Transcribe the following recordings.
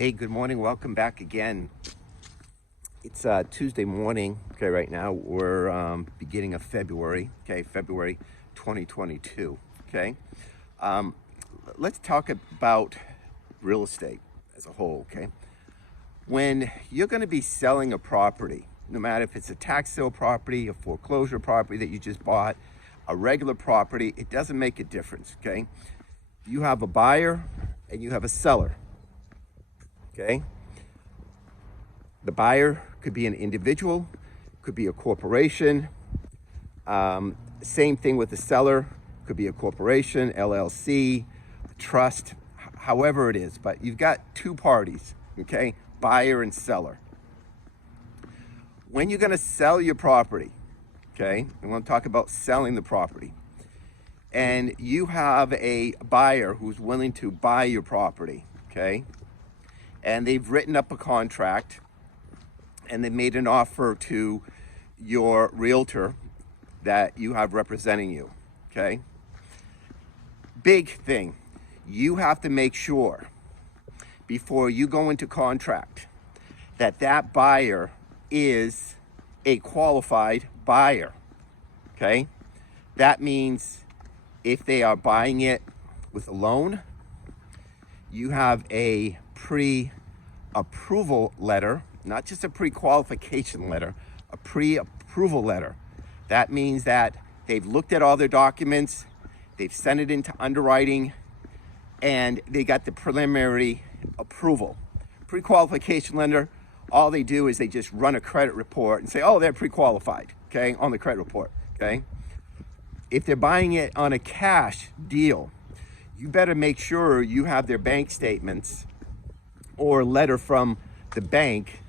Hey, good morning. Welcome back again. It's Tuesday morning. Okay, right now we're beginning of February. Okay, February 2022. Okay, um, let's talk about real estate as a whole. Okay, when you're going to be selling a property, no matter if it's a tax sale property, a foreclosure property that you just bought, a regular property, it doesn't make a difference. Okay, you have a buyer and you have a seller. Okay, the buyer could be an individual, could be a corporation. Same thing with the seller, could be a corporation, LLC, trust, however it is. But you've got two parties, okay? Buyer and seller. When you're going to sell your property, okay? I want to talk about selling the property. And you have a buyer who's willing to buy your property, okay? And they've written up a contract and they made an offer to your realtor that you have representing you, okay? Big thing, you have to make sure before you go into contract that that buyer is a qualified buyer, okay? That means if they are buying it with a loan, you have a pre-approval letter, not just a pre-qualification letter, a pre-approval letter. That means that they've looked at all their documents, they've sent it into underwriting, and they got the preliminary approval. Pre-qualification lender, all they do is they just run a credit report and say, oh, they're pre-qualified, okay, on the credit report, okay? If they're buying it on a cash deal, you better make sure you have their bank statements or a letter from the bank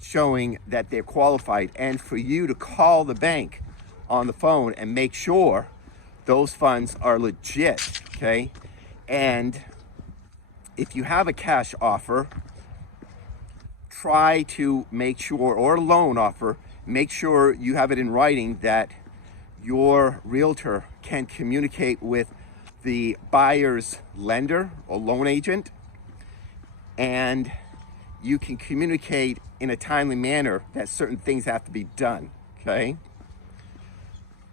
showing that they're qualified, and for you to call the bank on the phone and make sure those funds are legit, okay? And if you have a cash offer, try to make sure, or a loan offer, make sure you have it in writing that your realtor can communicate with the buyer's lender or loan agent, and you can communicate in a timely manner that certain things have to be done, okay?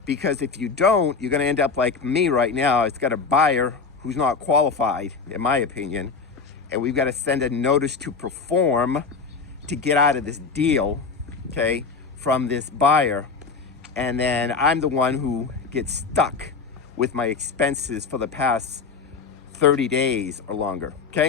Because if you don't, you're gonna end up like me right now. It's got a buyer who's not qualified, in my opinion, and we've got to send a notice to perform to get out of this deal, okay, from this buyer. And then I'm the one who gets stuck with my expenses for the past 30 days or longer, okay?